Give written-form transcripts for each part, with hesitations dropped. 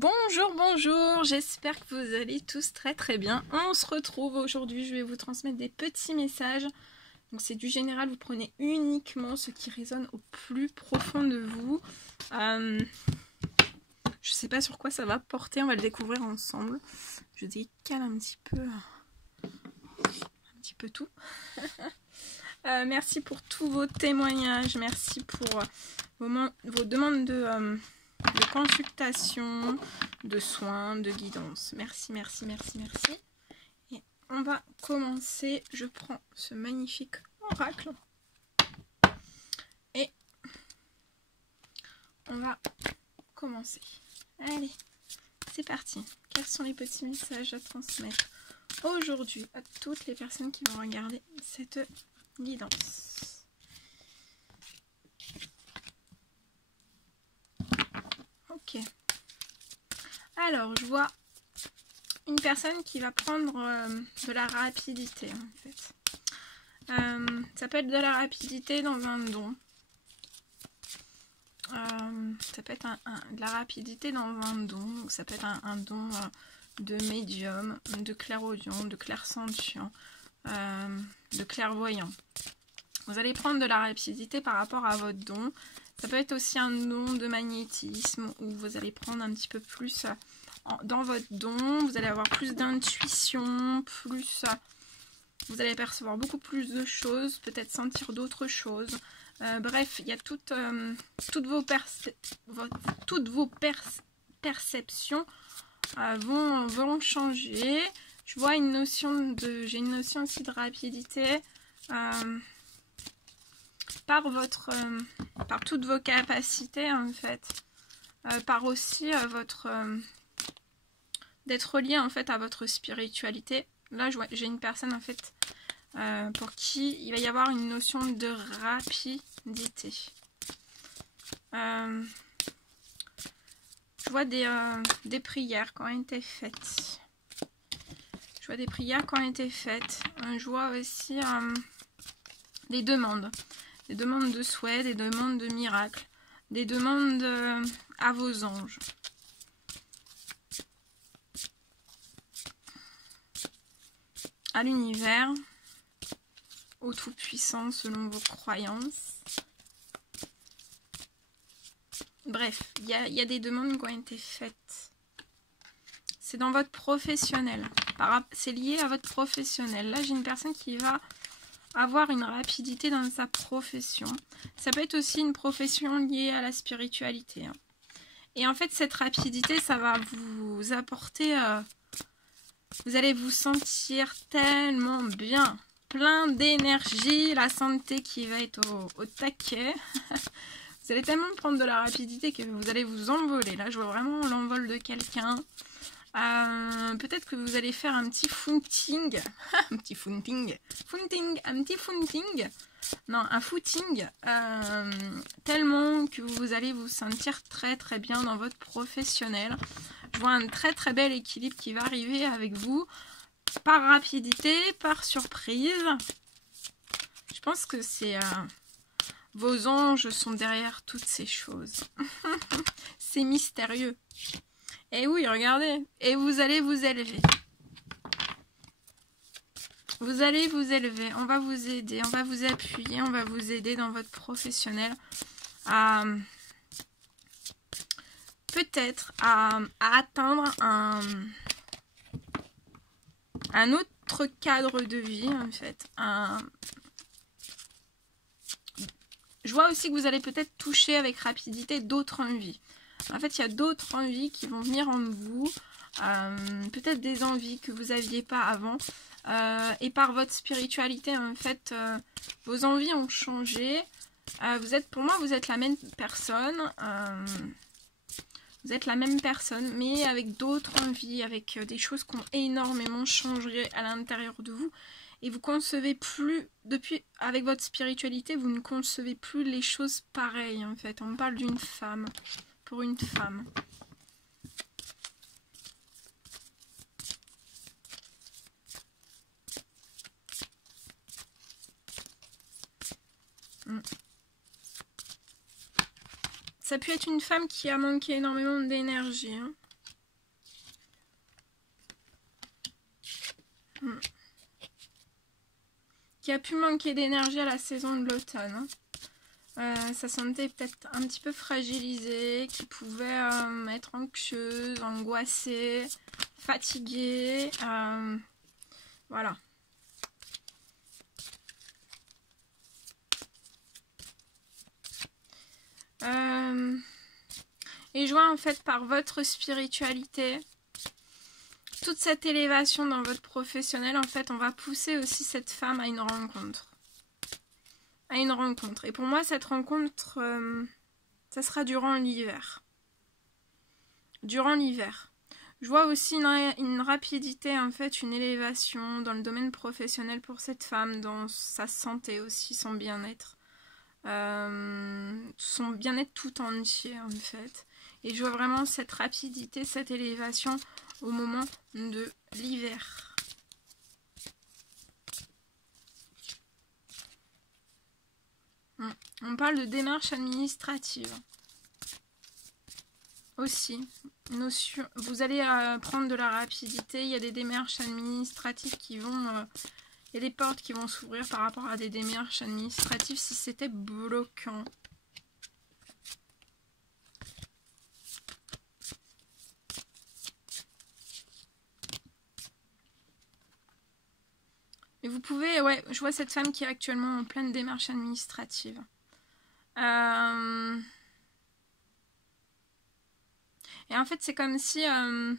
Bonjour, bonjour, j'espère que vous allez tous très bien. On se retrouve aujourd'hui, je vais vous transmettre des petits messages. Donc c'est du général, vous prenez uniquement ce qui résonne au plus profond de vous. Je sais pas sur quoi ça va porter, on va le découvrir ensemble. Je décale un petit peu tout. Merci pour tous vos témoignages, merci pour vos demandes de consultation, de soins, de guidance. Merci. Et on va commencer. Je prends ce magnifique oracle. Et on va commencer. Allez, c'est parti. Quels sont les petits messages à transmettre aujourd'hui à toutes les personnes qui vont regarder cette guidance? Ok. Alors, je vois une personne qui va prendre de la rapidité, en fait. Ça peut être de la rapidité dans un don. Ça peut être de la rapidité dans un don. Donc ça peut être un don de médium, de clairaudient, de clairsentient, de clairvoyant. Vous allez prendre de la rapidité par rapport à votre don. Ça peut être aussi un don de magnétisme où vous allez prendre un petit peu plus dans votre don. Vous allez avoir plus d'intuition, vous allez percevoir beaucoup plus de choses, peut-être sentir d'autres choses. Bref, il y a toutes vos perceptions vont changer. Je vois j'ai une notion aussi de rapidité. Par toutes vos capacités en fait, par aussi d'être relié en fait à votre spiritualité. Là j'ai une personne en fait pour qui il va y avoir une notion de rapidité. Je vois des prières qui ont été faites. Je vois aussi des demandes de souhaits, des demandes de miracles, des demandes à vos anges. À l'univers, au Tout-Puissant selon vos croyances. Bref, il y a des demandes qui ont été faites. C'est dans votre professionnel. C'est lié à votre professionnel. Là, j'ai une personne qui va avoir une rapidité dans sa profession. Ça peut être aussi une profession liée à la spiritualité. Et en fait, cette rapidité, ça va vous apporter... vous allez vous sentir tellement bien. Plein d'énergie, la santé qui va être au taquet. Vous allez tellement prendre de la rapidité que vous allez vous envoler. Là, je vois vraiment l'envol de quelqu'un. Peut-être que vous allez faire un petit footing. Un petit footing. Non, un footing. Tellement que vous allez vous sentir très bien dans votre professionnel. Je vois un très bel équilibre qui va arriver avec vous. Par rapidité, par surprise. Je pense que c'est... vos anges sont derrière toutes ces choses. C'est mystérieux. Et oui, regardez. Et vous allez vous élever. Vous allez vous élever. On va vous aider. On va vous appuyer. On va vous aider dans votre professionnel. Peut-être à atteindre un autre cadre de vie, en fait. Je vois aussi que vous allez peut-être toucher avec rapidité d'autres envies. En fait, il y a d'autres envies qui vont venir en vous. Peut-être des envies que vous n'aviez pas avant. Et par votre spiritualité, en fait, vos envies ont changé. Pour moi, vous êtes la même personne. Vous êtes la même personne, mais avec d'autres envies, avec des choses qui ont énormément changé à l'intérieur de vous. Et vous concevez plus, avec votre spiritualité, vous ne concevez plus les choses pareilles, en fait. On parle d'une femme, pour une femme. Ça peut être une femme qui a manqué énormément d'énergie. Hein. Qui a pu manquer d'énergie à la saison de l'automne. Sa santé est peut-être un petit peu fragilisée, qui pouvait être anxieuse, angoissée, fatiguée. Voilà. Et je vois en fait par votre spiritualité, toute cette élévation dans votre professionnel, en fait, on va pousser aussi cette femme à une rencontre. Et pour moi, cette rencontre, ça sera durant l'hiver. Durant l'hiver. Je vois aussi une rapidité, en fait, une élévation dans le domaine professionnel pour cette femme, dans sa santé aussi, son bien-être. Son bien-être tout entier, en fait. Et je vois vraiment cette rapidité, cette élévation au moment de l'hiver. On parle de démarche administrative. Aussi, notion, vous allez prendre de la rapidité. Il y a des démarches administratives qui vont... il y a des portes qui vont s'ouvrir par rapport à des démarches administratives si c'était bloquant. Et vous pouvez, ouais, je vois cette femme qui est actuellement en pleine démarche administrative. Et en fait, c'est comme si, en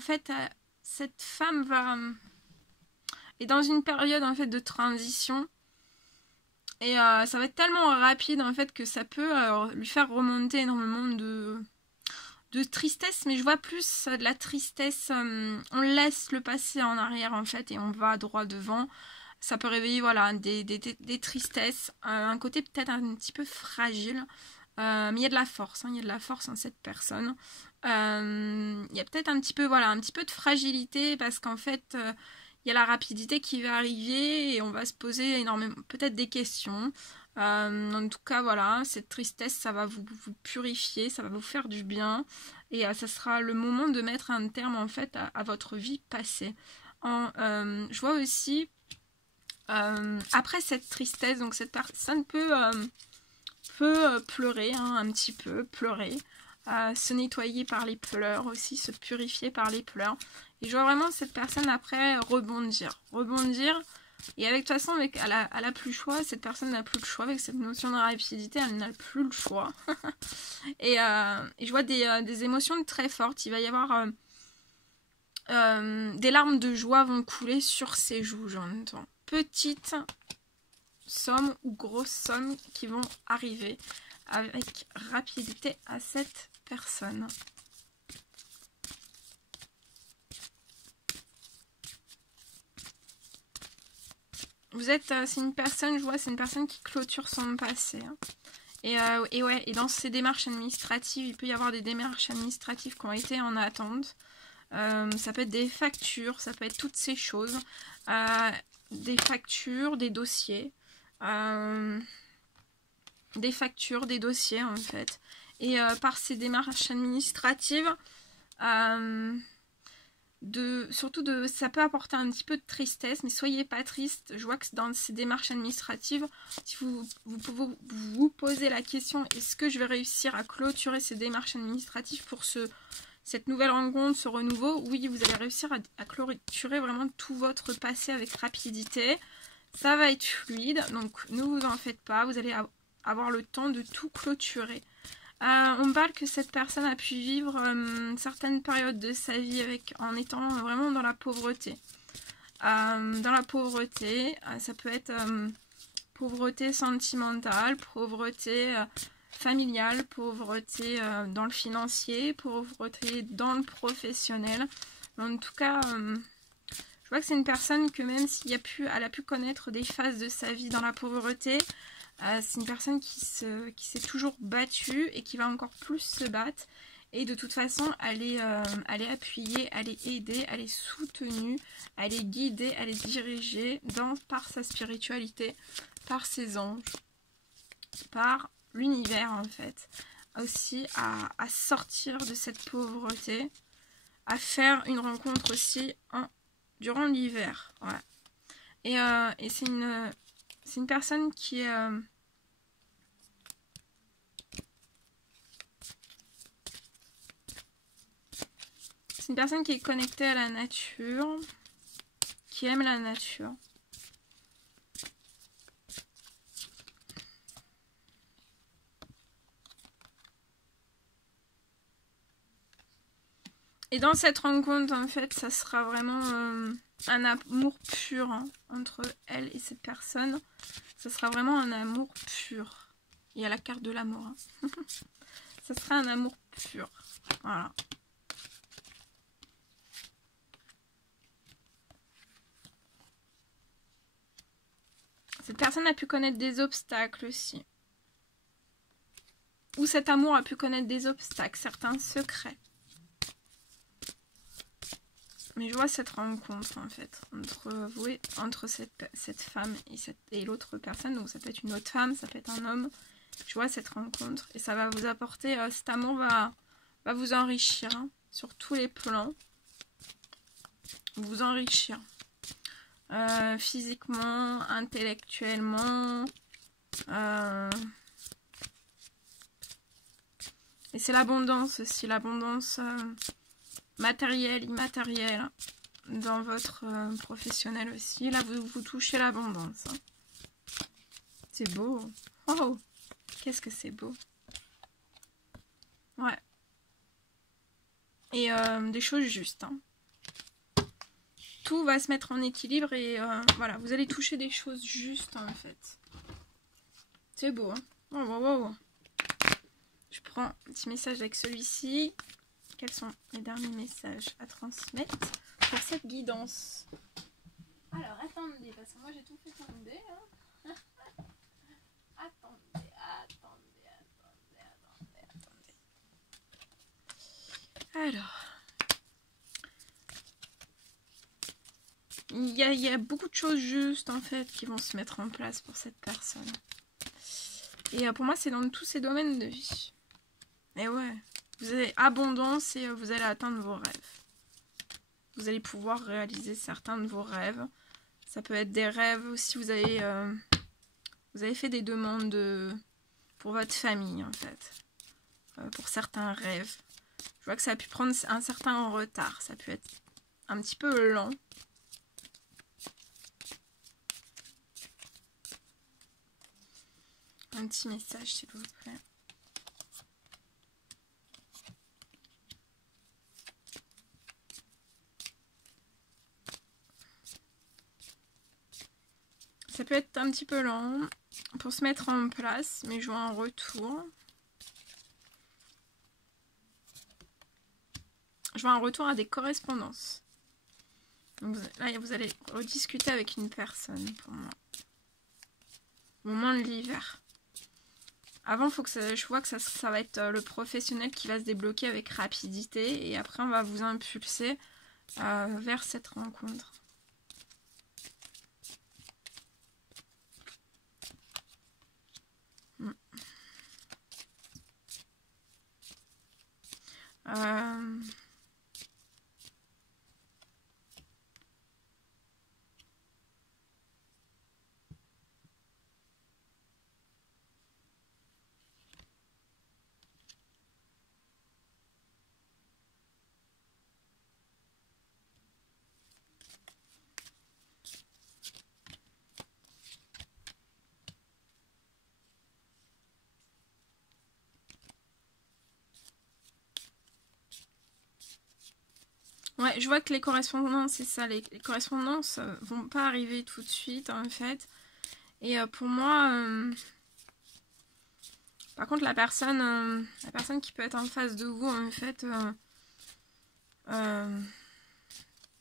fait, cette femme est dans une période en fait de transition. Et ça va être tellement rapide en fait que ça peut lui faire remonter énormément de tristesse, mais je vois plus de la tristesse, on laisse le passé en arrière en fait et on va droit devant. Ça peut réveiller voilà, des tristesses, un côté peut-être un petit peu fragile, mais il y a de la force, il y a de la force en cette personne. Il y a peut-être un petit peu de fragilité parce qu'en fait il y a la rapidité qui va arriver et on va se poser énormément peut-être des questions. En tout cas, voilà, cette tristesse, ça va vous purifier, ça va vous faire du bien. Et ça sera le moment de mettre un terme, en fait, à votre vie passée. Je vois aussi, après cette tristesse, donc cette personne peut pleurer, un petit peu, pleurer. Se nettoyer par les pleurs aussi, se purifier par les pleurs. Et je vois vraiment cette personne après rebondir. Et avec, de toute façon, elle a plus le choix. Cette personne n'a plus le choix. Avec cette notion de rapidité, elle n'a plus le choix. et je vois des émotions très fortes. Il va y avoir des larmes de joie vont couler sur ses joues, j'entends. Petites sommes ou grosses sommes qui vont arriver avec rapidité à cette personne. Vous êtes, c'est une personne, je vois, c'est une personne qui clôture son passé. Et dans ces démarches administratives, il peut y avoir des démarches administratives qui ont été en attente. Ça peut être des factures, ça peut être toutes ces choses. Des factures, des dossiers. Des factures, des dossiers en fait. Et par ces démarches administratives, ça peut apporter un petit peu de tristesse, mais soyez pas triste. Je vois que dans ces démarches administratives, si vous pouvez vous poser la question, est-ce que je vais réussir à clôturer ces démarches administratives pour cette nouvelle rencontre, ce renouveau? Oui, vous allez réussir à clôturer vraiment tout votre passé avec rapidité. Ça va être fluide, donc ne vous en faites pas, vous allez avoir le temps de tout clôturer. On parle que cette personne a pu vivre certaines périodes de sa vie en étant vraiment dans la pauvreté. Dans la pauvreté, ça peut être pauvreté sentimentale, pauvreté familiale, pauvreté dans le financier, pauvreté dans le professionnel. En tout cas, je vois que c'est une personne que même s'il elle a pu connaître des phases de sa vie dans la pauvreté, c'est une personne qui s'est toujours battue et qui va encore plus se battre. Et de toute façon, elle est appuyée, elle est aidée, elle est soutenue, elle est guidée, elle est dirigée par sa spiritualité, par ses anges, par l'univers en fait. Aussi à sortir de cette pauvreté. à faire une rencontre aussi durant l'hiver. Voilà. Et c'est une personne qui est... c'est une personne qui est connectée à la nature, qui aime la nature. Et dans cette rencontre, en fait, ça sera vraiment un amour pur hein, entre elle et cette personne. Ça sera vraiment un amour pur. Il y a la carte de l'amour. Hein. Ça sera un amour pur. Voilà. Cette personne a pu connaître des obstacles aussi. Ou cet amour a pu connaître des obstacles, certains secrets. Mais je vois cette rencontre en fait entre vous et entre cette femme et l'autre personne. Donc ça peut être une autre femme, ça peut être un homme. Je vois cette rencontre et ça va vous apporter, cet amour va vous enrichir hein, sur tous les plans. Vous enrichir physiquement, intellectuellement. Et c'est l'abondance aussi, l'abondance matérielle, immatérielle dans votre professionnel aussi. Là, vous touchez l'abondance. Hein. C'est beau. Oh, qu'est-ce que c'est beau. Ouais. Et des choses justes. Hein. Tout va se mettre en équilibre et voilà, vous allez toucher des choses justes en fait. C'est beau. Hein. Oh, oh, oh. Je prends un petit message avec celui-ci. Quels sont les derniers messages à transmettre pour cette guidance? Alors, attendez, parce que moi j'ai tout fait tomber. Hein. Attendez. Alors, il y a beaucoup de choses justes en fait qui vont se mettre en place pour cette personne. Et pour moi, c'est dans tous ces domaines de vie. Et ouais. Vous avez abondance et vous allez atteindre vos rêves. Vous allez pouvoir réaliser certains de vos rêves. Ça peut être des rêves aussi. Vous avez fait des demandes pour votre famille en fait. Pour certains rêves. Je vois que ça a pu prendre un certain retard. Ça peut être un petit peu lent. Un petit message s'il vous plaît. Ça peut être un petit peu lent pour se mettre en place, mais je vois un retour. Je vois un retour à des correspondances. Donc là, vous allez rediscuter avec une personne pour moi. Au moment de l'hiver. Avant, faut que je vois que ça va être le professionnel qui va se débloquer avec rapidité. Et après, on va vous impulser vers cette rencontre. Ouais, je vois que les correspondances, c'est ça. Les correspondances vont pas arriver tout de suite, en fait. Et pour moi, par contre, la personne qui peut être en face de vous, en fait,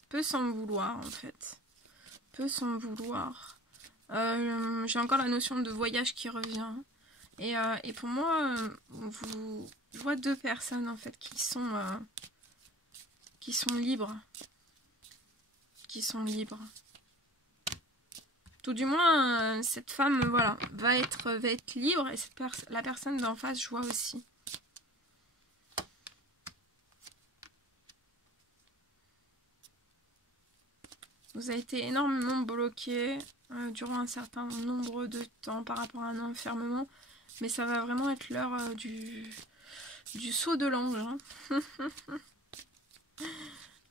peut s'en vouloir, en fait. Peut s'en vouloir. J'ai encore la notion de voyage qui revient. Et pour moi, je vois deux personnes, en fait, qui sont libres. Qui sont libres. Tout du moins, cette femme, voilà, va être libre. Et la personne d'en face, je vois aussi. Vous avez été énormément bloqué durant un certain nombre de temps par rapport à un enfermement. Mais ça va vraiment être l'heure du saut de l'ange. Hein.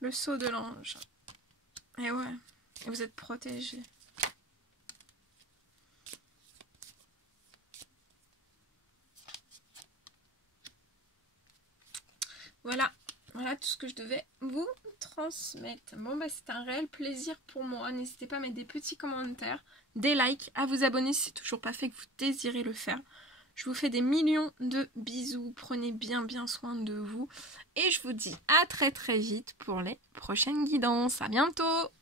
Le saut de l'ange. Et ouais, et vous êtes protégé. Voilà, voilà tout ce que je devais vous transmettre. Bon bah c'était un réel plaisir pour moi. N'hésitez pas à mettre des petits commentaires, des likes, à vous abonner si c'est toujours pas fait, que vous désirez le faire. Je vous fais des millions de bisous. Prenez bien soin de vous. Et je vous dis à très vite pour les prochaines guidances. À bientôt!